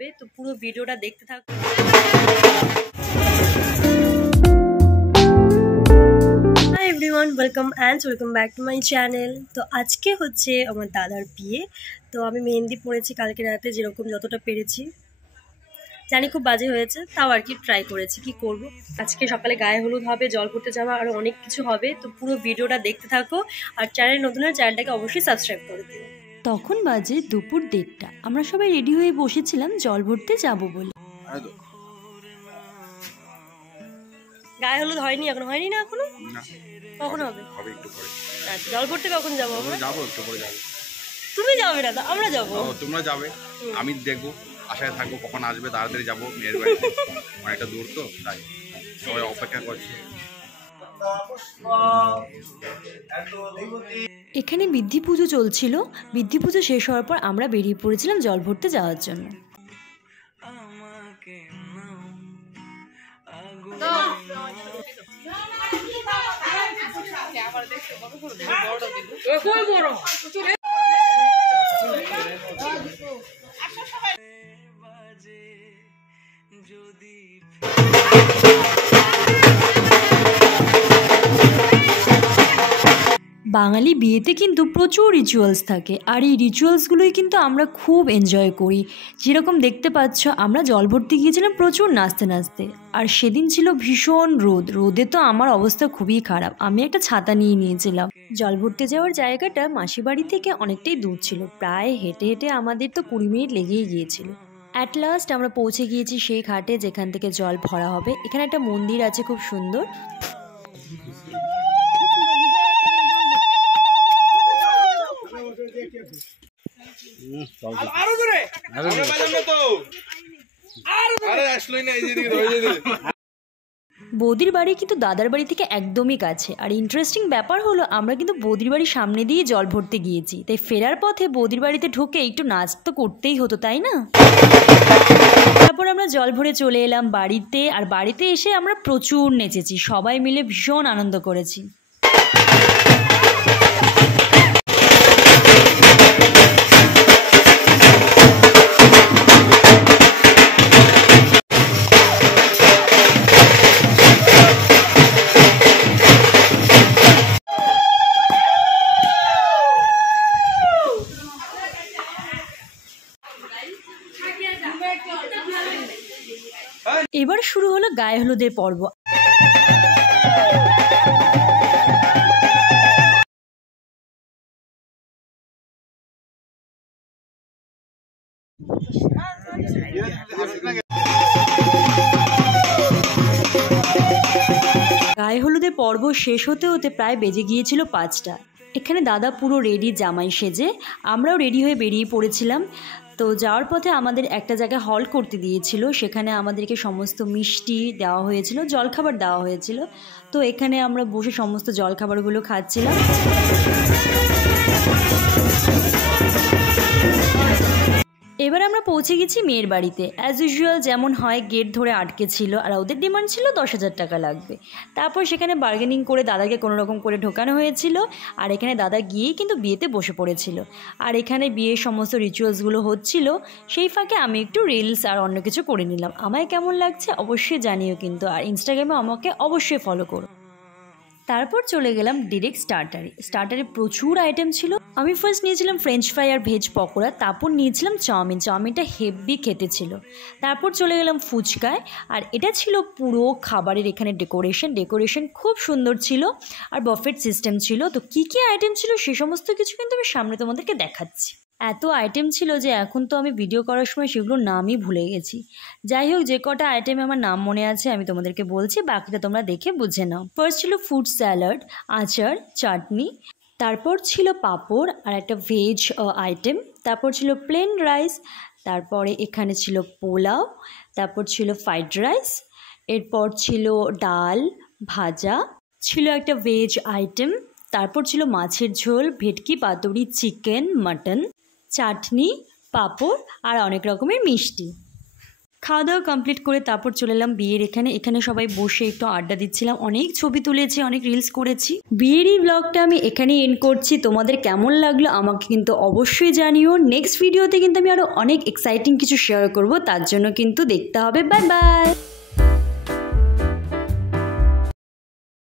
হবে, তো পুরো ভিডিওটা দেখতে থাকো। Hi everyone, welcome back to my channel. তো আজকে হচ্ছে আমার দাদার বিয়ে। তো আমি মেহেন্দি পরেছি কালকে রাতে, যেরকম যতটা পেরেছি। জানি খুব বাজে হয়েছে, তাও আর কি ট্রাই করেছি, কি করব। আজকে সকালে গায়ে হলুদ হবে, জল করতে যাওয়া, আরও অনেক কিছু হবে। তো পুরো ভিডিওটা দেখতে থাকো, আর চ্যানেল নতুন হলে চ্যানেলটাকে অবশ্যই সাবস্ক্রাইব করে দিও। তখন বাজে দুপুর 1:30। আমরা সবাই রেডি হয়ে বসেছিলাম জল ভরতে যাব বলে। গায়ে হলুদ হয়নি, এখনো হয়নি না? এখনো কখন হবে? আচ্ছা, জল ভরতে কখন যাবো আমরা? যাবো একটু পরে যাবো। তুমি যাবে না, আমরা যাবো। তোমরা যাবে, আমি দেখবো, আশায় থাকবো কখন আসবে, তাড়াতাড়ি যাবো। মেয়ের বাড়িতে অনেকটা দূর তো, তাই সবাই অপেক্ষা করছে। এখানে বৃদ্ধি পুজো চলছিল। বৃদ্ধি পুজো শেষ হওয়ার পর আমরা বেরিয়ে পড়েছিলাম জল ভরতে যাওয়ার জন্য। বাঙালি বিয়েতে কিন্তু প্রচুর রিচুয়ালস থাকে, আর এই রিচুয়ালসগুলোই কিন্তু আমরা খুব এনজয় করি। যেরকম দেখতে পাচ্ছ, আমরা জল ভরতে গিয়েছিলাম প্রচুর নাচতে নাচতে। আর সেদিন ছিল ভীষণ রোদে তো আমার অবস্থা খুবই খারাপ। আমি একটা ছাতা নিয়ে নিয়েছিলাম। জল ভরতে যাওয়ার জায়গাটা মাসি বাড়ি থেকে অনেকটাই দূর ছিল, প্রায় হেঁটে হেঁটে আমাদের তো 20 মিনিট লেগেই গিয়েছিল। অ্যাট লাস্ট আমরা পৌঁছে গিয়েছি সেই ঘাটে যেখান থেকে জল ভরা হবে। এখানে একটা মন্দির আছে খুব সুন্দর। বৌদির বাড়ি কিন্তু দাদার বাড়ি থেকে একদমই কাছে। আর ইন্টারেস্টিং ব্যাপার হলো, আমরা কিন্তু বৌদির বাড়ির সামনে দিয়ে জল ভরতে গিয়েছি, তাই ফেরার পথে বৌদির বাড়িতে ঢুকে একটু নাচ তো করতেই হতো, তাই না? তারপর আমরা জল ভরে চলে এলাম বাড়িতে। আর বাড়িতে এসে আমরা প্রচুর নেচেছি, সবাই মিলে ভীষণ আনন্দ করেছি। এবার শুরু হলো গায়ে হলুদের পর্ব। গায়ে হলুদের পর্ব শেষ হতে হতে প্রায় বেজে গিয়েছিল 5টা। এখানে দাদা পুরো রেডি জামাই সেজে, আমরাও রেডি হয়ে বেরিয়ে পড়েছিলাম। তো যাওয়ার পথে আমাদের একটা জায়গায় হল্ট করতে দিয়েছিল, সেখানে আমাদেরকে সমস্ত মিষ্টি দেওয়া হয়েছিল, জলখাবার দেওয়া হয়েছিল। তো এখানে আমরা বসে সমস্ত জলখাবারগুলো খাচ্ছিলাম। এবার আমরা পৌঁছে গেছি মেয়ের বাড়িতে। অ্যাজ ইউজুয়াল যেমন হয়, গেট ধরে আটকে ছিল, আর ওদের ডিমান্ড ছিল 10,000 টাকা লাগবে। তারপর সেখানে বার্গেনিং করে দাদাকে কোনো রকম করে ঢোকানো হয়েছিল। আর এখানে দাদা গিয়েই কিন্তু বিয়েতে বসে পড়েছিল। আর এখানে বিয়ের সমস্ত রিচুয়ালসগুলো হচ্ছিল, সেই ফাঁকে আমি একটু রিলস আর অন্য কিছু করে নিলাম। আমায় কেমন লাগছে অবশ্যই জানিও কিন্তু, আর ইনস্টাগ্রামে আমাকে অবশ্যই ফলো করো। তারপর চলে গেলাম ডিরেক্ট স্টার্টারে প্রচুর আইটেম ছিল। আমি ফার্স্ট নিয়েছিলাম ফ্রেঞ্চ ফ্রাই আর ভেজ পকোড়া, তারপর নিয়েছিলাম চাউমিনটা হেভি খেতে ছিল। তারপর চলে গেলাম ফুচকায়, আর এটা ছিল পুরো খাবারের এখানে ডেকোরেশন খুব সুন্দর ছিল, আর বাফেট সিস্টেম ছিল। তো কী কী আইটেম ছিল সে সমস্ত কিছু কিন্তু আমি সামনে তোমাদেরকে দেখাচ্ছি। এত আইটেম ছিল যে এখন তো আমি ভিডিও করার সময় সেগুলোর নামই ভুলে গেছি। যাই হোক, যে কটা আইটেম আমার নাম মনে আছে আমি তোমাদেরকে বলছি, বাকিটা তোমরা দেখে বুঝে নাও। ফার্স্ট ছিল ফ্রুট স্যালাড, আচার, চাটনি। তারপর ছিল পাঁপড় আর একটা ভেজ আইটেম। তারপর ছিল প্লেন রাইস। তারপরে এখানে ছিল পোলাও। তারপর ছিল ফ্রাইড রাইস। এরপর ছিল ডাল, ভাজা, ছিল একটা ভেজ আইটেম। তারপর ছিল মাছের ঝোল, ভেটকি, পাতুরি, চিকেন, মাটন, চাটনি, পাঁপড় আর অনেক রকমের মিষ্টি। খাওয়া দাওয়া কমপ্লিট করে তারপর চলে এলাম বিয়ের এখানে সবাই বসে একটু আড্ডা দিচ্ছিলাম, অনেক ছবি তুলেছি, অনেক রিলস করেছি। বিয়ের এই ব্লগটা আমি এখানেই এন্ড করছি। তোমাদের কেমন লাগলো আমাকে কিন্তু অবশ্যই জানিও। নেক্সট ভিডিওতে কিন্তু আমি আরও অনেক এক্সাইটিং কিছু শেয়ার করব, তার জন্য কিন্তু দেখতে হবে। Bye bye.